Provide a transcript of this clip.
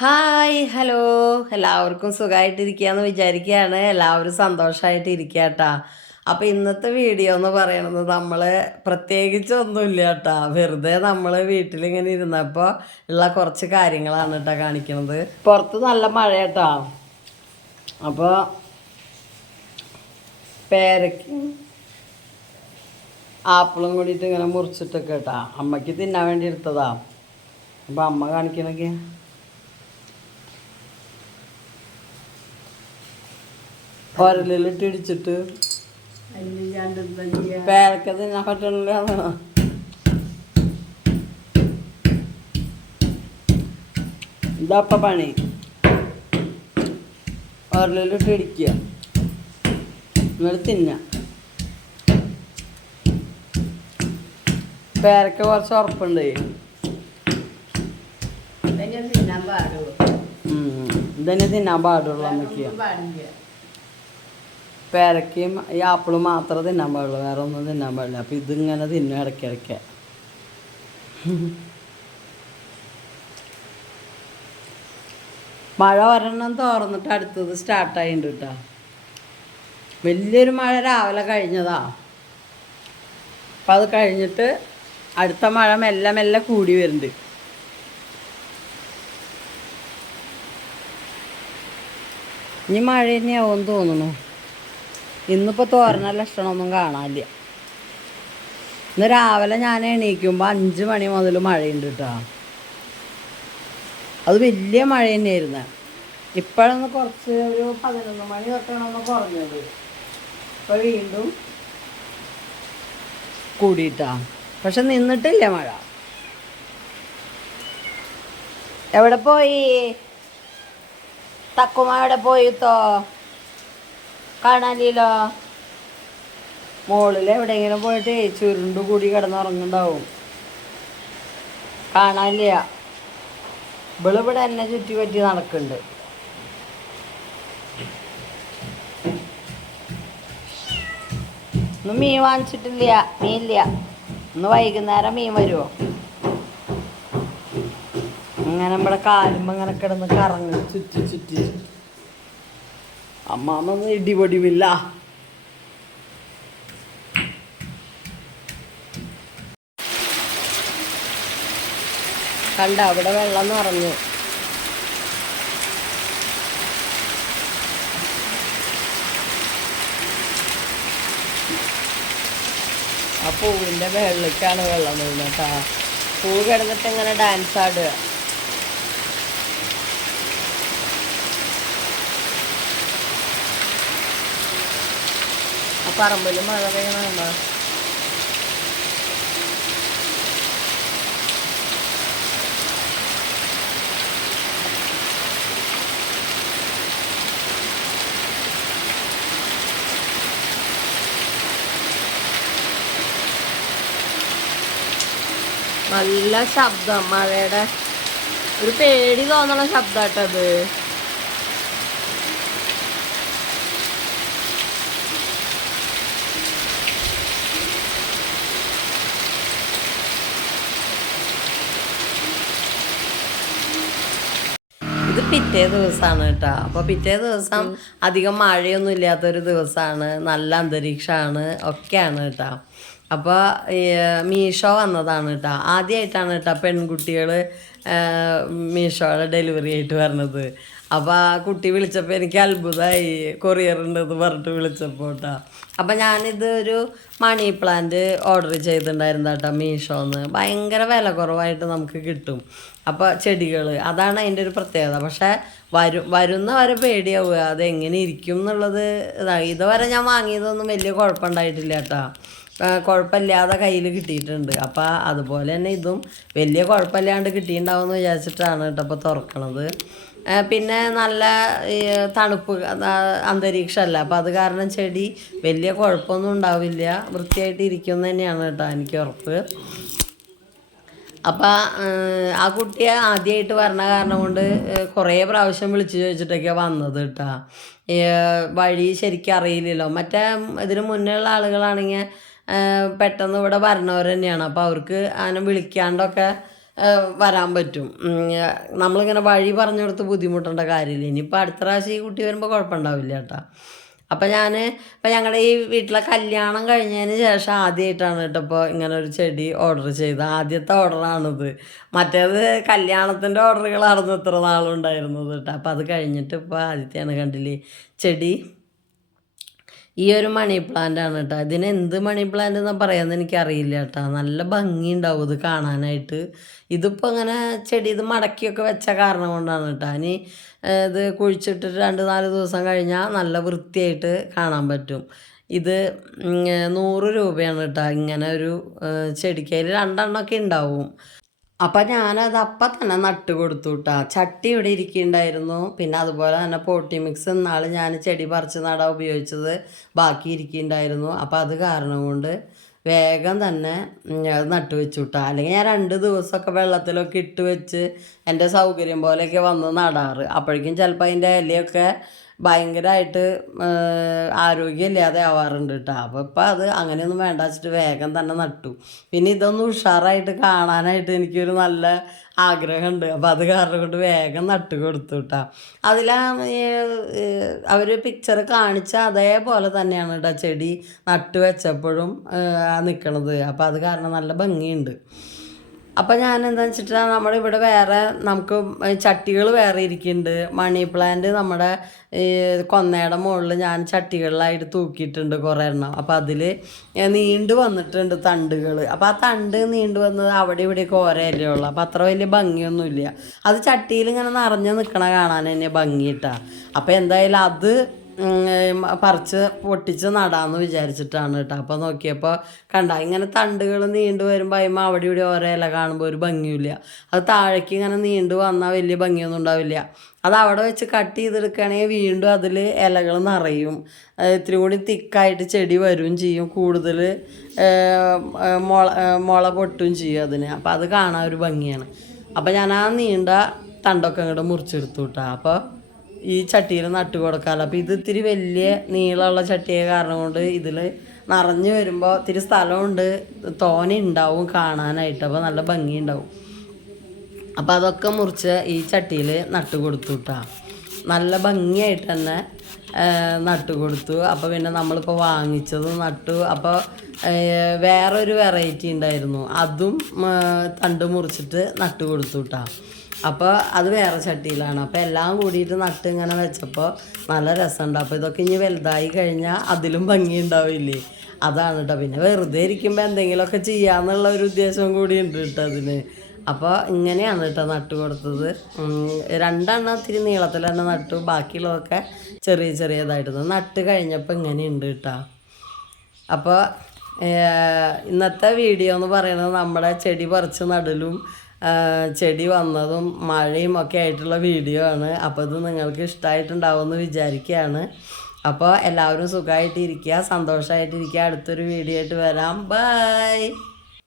Hi hello. എല്ലാവർക്കും സുഖമായിട്ടിരിക്കുകയെന്ന് വിചാരിക്കുകയാണ് എല്ലാവരും സന്തോഷമായിട്ട് ഇരിക്കുക കേട്ടാ അപ്പോൾ ഇന്നത്തെ വീഡിയോ എന്ന് പറയണത് നമ്മൾ പ്രത്യേകിച്ച് ഒന്നുമില്ല കേട്ടാ വെറുതെ നമ്മൾ വീട്ടിലിങ്ങനെ ഇരുന്നപ്പോൾ ഉള്ള കുറച്ച് കാര്യങ്ങളാണ് കേട്ടോ കാണിക്കണത്. പുറത്ത് നല്ല മഴ കേട്ടാ അപ്പോൾ പേരയ്ക്ക് ആപ്പിളും കൂടിയിട്ട് ഇങ്ങനെ മുറിച്ചിട്ടൊക്കെ കേട്ടാ അമ്മയ്ക്ക് തിന്നാൻ വേണ്ടി എടുത്തതാ. അപ്പോൾ അമ്മ കാണിക്കണമെങ്കിൽ ഒരലിലിട്ട് ഇടിച്ചിട്ട് പേരക്ക തിന്നാൻ പറ്റണില്ല. ഇതപ്പ പണി. ഒരലിലിട്ട് ഇടിക്കുക എന്നിട്ട് തിന്ന. പേരക്ക കുറച്ച് ഉറപ്പുണ്ട്. ഇതന്നെ തിന്നാൻ പാടുള്ളൂ. അമ്മയ്ക്ക് പേരക്കയും ഈ ആപ്പിളും മാത്രമേ തിന്നാൻ പാടുള്ളൂ. വേറെ ഒന്നും തിന്നാൻ പാടില്ല. അപ്പം ഇതിങ്ങനെ തിന്നും ഇടയ്ക്കിടയ്ക്ക്. മഴ ഒരെണ്ണം തുറന്നിട്ട് അടുത്തത് സ്റ്റാർട്ടായിട്ടുണ്ട് കേട്ടോ വലിയൊരു മഴ രാവിലെ കഴിഞ്ഞതാ. അപ്പം അത് കഴിഞ്ഞിട്ട് അടുത്ത മഴ മെല്ലെ മെല്ലെ കൂടി വരുന്നുണ്ട് ഇനി മഴ തന്നെയാവും തോന്നുന്നു ഇന്നിപ്പോൾ തോരണ ലക്ഷണമൊന്നും കാണാനില്ല. ഇന്ന് രാവിലെ ഞാൻ എണീക്കുമ്പോൾ അഞ്ച് മണി മുതൽ മഴയുണ്ട് കേട്ടോ. അത് വലിയ മഴ തന്നെയായിരുന്നു. ഇപ്പോഴൊന്ന് കുറച്ച് ഒരു പതിനൊന്ന് മണി തൊട്ടാണ് ഒന്ന് കുറഞ്ഞത്. ഇപ്പോൾ വീണ്ടും കൂടിയിട്ടാ. പക്ഷെ നിന്നിട്ടില്ല മഴ. എവിടെ പോയി? തക്കുമ എവിടെ പോയിത്തോ കാണാനില്ലോ. മോളിൽ എവിടെയെങ്കിലും പോയിട്ട് ചുരുണ്ട് കൂടി കിടന്നുറങ്ങുണ്ടാവും കാണാനില്ല. ഇവളിവിടെ എന്നെ ചുറ്റി പറ്റി നടക്കുന്നുണ്ട്. ഇന്ന് മീൻ വാങ്ങിച്ചിട്ടില്ല. മീനില്ല. ഇന്ന് വൈകുന്നേരം മീൻ വരുമോ അങ്ങനെ നമ്മുടെ കാലുമ്പോ ഇങ്ങനെ കിടന്ന് കറങ്ങി ചുറ്റി ചുറ്റി അമ്മാമ്മൊന്നും ഇടിപൊടിയുമില്ല. കണ്ട അവിടെ വെള്ളം നിറഞ്ഞു. ആ പൂവിന്റെ വെള്ളക്കാണ് വെള്ളം കേട്ടോ. പൂ കിടന്നിട്ട് ഇങ്ങനെ ഡാൻസ് ആടുക? ആ പറമ്പിൽ മഴ പെയ്യണോ നല്ല ശബ്ദം. മഴയുടെ ഒരു പേടി തോന്നണ ശബ്ദാട്ടത്. ഇത് പിറ്റേ ദിവസമാണ് കേട്ടോ. അപ്പോൾ പിറ്റേ ദിവസം അധികം മഴയൊന്നും ഇല്ലാത്തൊരു ദിവസമാണ് നല്ല അന്തരീക്ഷമാണ് ഒക്കെയാണ് കേട്ടോ. അപ്പോൾ മീഷോ വന്നതാണ് കേട്ടോ ആദ്യമായിട്ടാണ് കേട്ടോ പെൺകുട്ടികൾ മീഷോയുടെ ഡെലിവറി ആയിട്ട് വരണത്. അപ്പോൾ ആ കുട്ടി വിളിച്ചപ്പോൾ എനിക്ക് അത്ഭുതമായി കൊറിയർ ഉണ്ടെന്ന് പറഞ്ഞിട്ട് വിളിച്ചപ്പോൾ കേട്ടോ അപ്പം ഞാനിത് ഒരു മണി പ്ലാന്റ് ഓർഡർ ചെയ്തിട്ടുണ്ടായിരുന്നു കേട്ടോ മീഷോന്ന്. ഭയങ്കര വില കുറവായിട്ട് നമുക്ക് കിട്ടും. അപ്പോൾ ചെടികൾ അതാണ് അതിന്റെ ഒരു പ്രത്യേകത. പക്ഷേ വരും വരുന്ന വരെ പേടിയാവുക. അത് എങ്ങനെ ഇരിക്കും എന്നുള്ളത് ഇതാ. ഇതുവരെ ഞാൻ വാങ്ങിയതൊന്നും വലിയ കുഴപ്പമുണ്ടായിട്ടില്ല കേട്ടോ കുഴപ്പമില്ലാതെ കയ്യിൽ കിട്ടിയിട്ടുണ്ട്. അപ്പോൾ അതുപോലെ തന്നെ ഇതും വലിയ കുഴപ്പമില്ലാണ്ട് കിട്ടിയിട്ടുണ്ടാവുമെന്ന് വിചാരിച്ചിട്ടാണ് കേട്ടോ തുറക്കണത്. പിന്നെ നല്ല തണുപ്പ് അന്തരീക്ഷമല്ല. അപ്പോൾ അത് കാരണം ചെടി വലിയ കുഴപ്പമൊന്നും ഉണ്ടാവില്ല. വൃത്തിയായിട്ട് ഇരിക്കും തന്നെയാണ് കേട്ടോ എനിക്ക് ഉറപ്പ്. അപ്പം ആ കുട്ടിയെ ആദ്യമായിട്ട് വരണ കാരണം കൊണ്ട് കുറേ പ്രാവശ്യം വിളിച്ചു ചോദിച്ചിട്ടൊക്കെയാണ് വന്നത് കേട്ടോ. വഴി ശരിക്കും അറിയില്ലല്ലോ മറ്റേ ഇതിന് മുന്നേ ഉള്ള ആളുകളാണെങ്കിൽ പെട്ടെന്ന് ഇവിടെ വരണവർ തന്നെയാണ്. അപ്പോൾ അവർക്ക് അങ്ങനെ വിളിക്കാണ്ടൊക്കെ വരാൻ പറ്റും. നമ്മളിങ്ങനെ വഴി പറഞ്ഞു കൊടുത്ത് ബുദ്ധിമുട്ടേണ്ട കാര്യമില്ല. ഇനിയിപ്പോൾ അടുത്ത പ്രാവശ്യം ഈ കുട്ടി വരുമ്പോൾ കുഴപ്പമുണ്ടാവില്ല കേട്ടോ. അപ്പം ഞാൻ ഇപ്പം ഞങ്ങളുടെ ഈ വീട്ടിലെ കല്യാണം കഴിഞ്ഞതിന് ശേഷം ആദ്യമായിട്ടാണ് കേട്ടോ ഇപ്പോൾ ഇങ്ങനെ ഒരു ചെടി ഓർഡർ ചെയ്തത്. ആദ്യത്തെ ഓർഡറാണിത് മറ്റേത് കല്യാണത്തിന്റെ ഓർഡറുകളായിരുന്നു ഇത്ര നാളുണ്ടായിരുന്നത് കേട്ടോ. അപ്പം അത് കഴിഞ്ഞിട്ട് ഇപ്പോൾ ആദ്യത്തെയാണ് കണ്ടില്ലേ ചെടി ഈ ഒരു മണി പ്ലാന്റ് ആണ് കേട്ടോ ഇതിന് എന്ത് മണി പ്ലാന്റ് എന്ന് പറയാമെന്ന് എനിക്കറിയില്ല കേട്ടോ നല്ല ഭംഗിയുണ്ടാവും ഇത് കാണാനായിട്ട്. ഇതിപ്പോൾ അങ്ങനെ ചെടി ഇത് മടക്കിയൊക്കെ വെച്ച കാരണം കൊണ്ടാണ് കേട്ടോ ഇനി ഇത് കുഴിച്ചിട്ട് രണ്ട് നാല് ദിവസം കഴിഞ്ഞാൽ നല്ല വൃത്തിയായിട്ട് കാണാൻ പറ്റും. ഇത് നൂറ് രൂപയാണ് കേട്ടോ ഇങ്ങനെ ഒരു ചെടിക്കയിൽ രണ്ടെണ്ണമൊക്കെ ഉണ്ടാവും. അപ്പം ഞാനത് അപ്പം തന്നെ നട്ട് കൊടുത്തു കേട്ടാ ചട്ടി ഇവിടെ ഇരിക്കുന്നുണ്ടായിരുന്നു പിന്നെ അതുപോലെ തന്നെ പോട്ടി മിക്സ് ഇന്നാൾ ഞാൻ ചെടി പറിച്ച് നടാൻ ഉപയോഗിച്ചത് ബാക്കി ഇരിക്കുന്നുണ്ടായിരുന്നു അപ്പം അത് കാരണം കൊണ്ട് വേഗം തന്നെ നട്ട് വെച്ചു കേട്ടോ അല്ലെങ്കിൽ ഞാൻ രണ്ട് ദിവസമൊക്കെ വെള്ളത്തിലൊക്കെ ഇട്ട് വെച്ച് എന്റെ സൗകര്യം പോലെയൊക്കെ വന്ന് നടാറ്. അപ്പോഴേക്കും ചിലപ്പോൾ അതിന്റെ ഇലയൊക്കെ ഭയങ്കരമായിട്ട് ആരോഗ്യമില്ലാതെ ആവാറുണ്ട് കേട്ടോ അപ്പോൾ ഇപ്പം അത് അങ്ങനെയൊന്നും വേണ്ട വെച്ചിട്ട് വേഗം തന്നെ നട്ടു. പിന്നെ ഇതൊന്നും ഉഷാറായിട്ട് കാണാനായിട്ട് എനിക്കൊരു നല്ല ആഗ്രഹമുണ്ട്. അപ്പോൾ അത് കാരണം കൊണ്ട് വേഗം നട്ട് കൊടുത്തു കേട്ടോ അതിലാ അവർ പിക്ചർ കാണിച്ച അതേപോലെ തന്നെയാണ് കേട്ടോ ചെടി നട്ട് വെച്ചപ്പോഴും നിൽക്കണത് അപ്പോൾ അത് കാരണം നല്ല ഭംഗിയുണ്ട്. അപ്പം ഞാൻ എന്താണെന്ന് വെച്ചിട്ടാ നമ്മുടെ ഇവിടെ വേറെ നമുക്ക് ചട്ടികൾ വേറെ ഇരിക്കുന്നുണ്ട് മണി പ്ലാന്റ് നമ്മുടെ ഈ കൊന്നയുടെ മുകളിൽ ഞാൻ ചട്ടികളിലായിട്ട് തൂക്കിയിട്ടുണ്ട് കുറേ എണ്ണം. അപ്പം അതിൽ നീണ്ടു വന്നിട്ടുണ്ട് തണ്ടുകൾ അപ്പം ആ തണ്ട് നീണ്ടു വന്നത് അവിടെ ഇവിടെയൊക്കെ ഓരോ ഉള്ളു. അപ്പം അത്ര വലിയ ഭംഗിയൊന്നുമില്ല. അത് ചട്ടിയിൽ ഇങ്ങനെ നിറഞ്ഞു നിൽക്കണ കാണാൻ തന്നെ ഭംഗിയിട്ടാണ് അപ്പം എന്തായാലും അത് പറിച്ച് പൊട്ടിച്ച് നടാന്ന് വിചാരിച്ചിട്ടാണ് കേട്ടോ. അപ്പോൾ നോക്കിയപ്പോൾ കണ്ട ഇങ്ങനെ തണ്ടുകൾ നീണ്ടു വരുമ്പോൾ അതിമ അവിടെ ഇവിടെ ഓരോ ഇല കാണുമ്പോൾ ഒരു ഭംഗിയില്ല അത് താഴേക്ക് ഇങ്ങനെ നീണ്ടു വന്നാൽ വലിയ ഭംഗിയൊന്നും ഉണ്ടാവില്ല. അത് അവിടെ വെച്ച് കട്ട് ചെയ്തെടുക്കുകയാണെങ്കിൽ വീണ്ടും അതിൽ ഇലകൾ നിറയും. ഇത്തിരി കൂടി തിക്കായിട്ട് ചെടി വരും ചെയ്യും. കൂടുതൽ മുള മുള പൊട്ടും ചെയ്യും അതിന്. അപ്പോൾ അത് കാണാൻ ഒരു ഭംഗിയാണ്. അപ്പോൾ ഞാൻ ആ നീണ്ട തണ്ടൊക്കെ അങ്ങോട്ട് മുറിച്ചെടുത്തു കേട്ടോ. അപ്പോൾ ഈ ചട്ടിയിൽ നട്ട് കൊടുക്കാമല്ലോ അപ്പോൾ ഇത് ഇത്തിരി വലിയ നീളമുള്ള ചട്ടിയെ കാരണം കൊണ്ട് ഇതിൽ നിറഞ്ഞു വരുമ്പോൾ ഇത്തിരി സ്ഥലമുണ്ട്. തോനെ ഉണ്ടാവും കാണാനായിട്ട്. അപ്പോൾ നല്ല ഭംഗിയുണ്ടാവും. അപ്പോൾ അതൊക്കെ മുറിച്ച് ഈ ചട്ടിയിൽ നട്ട് കൊടുത്തു കേട്ടോ നല്ല ഭംഗിയായിട്ട് തന്നെ നട്ട് കൊടുത്തു. അപ്പോൾ പിന്നെ നമ്മളിപ്പോൾ വാങ്ങിച്ചത് നട്ടു. അപ്പോൾ വേറൊരു വെറൈറ്റി ഉണ്ടായിരുന്നു. അതും തണ്ട് മുറിച്ചിട്ട് നട്ട് കൊടുത്തു കേട്ടോ അപ്പോൾ അത് വേറെ ചട്ടിയിലാണ്. അപ്പോൾ എല്ലാം കൂടിയിട്ട് നട്ട് ഇങ്ങനെ വെച്ചപ്പോൾ നല്ല രസമുണ്ട്. അപ്പോൾ ഇതൊക്കെ ഇനി വലുതായി കഴിഞ്ഞാൽ അതിലും ഭംഗി ഉണ്ടാവില്ലേ? അതാണ് കേട്ടോ പിന്നെ വെറുതെ ഇരിക്കുമ്പോൾ എന്തെങ്കിലുമൊക്കെ ചെയ്യാമെന്നുള്ള ഒരു ഉദ്ദേശവും കൂടി ഉണ്ട് കേട്ടോ അതിന്. അപ്പോൾ ഇങ്ങനെയാണ് കേട്ടോ നട്ട് കൊടുത്തത്. രണ്ടെണ്ണം ഇത്തിരി നീളത്തിൽ തന്നെ നട്ടു. ബാക്കിയുള്ളതൊക്കെ ചെറിയ ചെറിയതായിട്ട് നട്ട് കഴിഞ്ഞപ്പോൾ ഇങ്ങനെയുണ്ട് കേട്ടോ അപ്പോൾ ഇന്നത്തെ വീഡിയോ എന്ന് പറയുന്നത് നമ്മുടെ ചെടി പറിച്ച് നടലും ചെടി വന്നതും മഴയും ഒക്കെ ആയിട്ടുള്ള വീഡിയോ ആണ്. അപ്പോൾ ഇത് നിങ്ങൾക്ക് ഇഷ്ടമായിട്ടുണ്ടാവുമെന്ന് വിചാരിക്കുകയാണ്. അപ്പോൾ എല്ലാവരും സുഖമായിട്ടിരിക്കുക സന്തോഷമായിട്ടിരിക്കുക. അടുത്തൊരു വീഡിയോ ആയിട്ട് വരാം. ബൈ